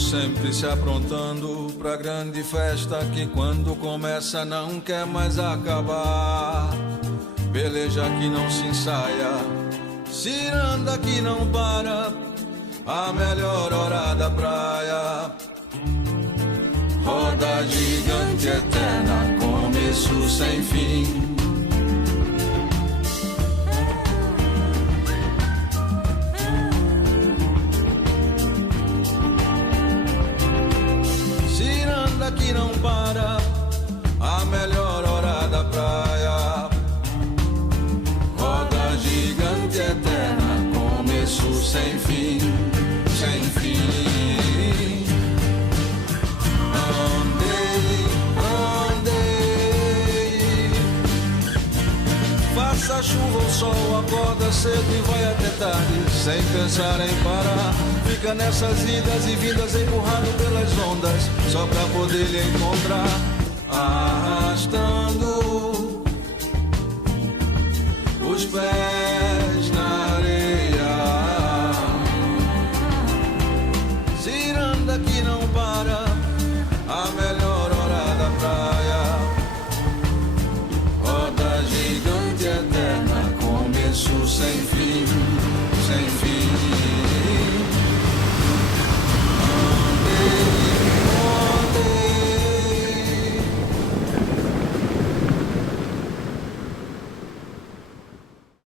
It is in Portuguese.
sempre se aprontando pra grande festa que quando começa não quer mais acabar. Peleja que não se ensaia, ciranda que não para, a melhor hora da praia. Roda gigante eterna, começo sem fim. Ciranda que não para, a melhor hora da praia. Roda gigante eterna, começo sem fim, sem fim. Faça chuva ou sol, acorda cedo e vai até tarde, sem pensar em parar. Fica nessas idas e vindas, empurrado pelas ondas, só pra poder lhe encontrar.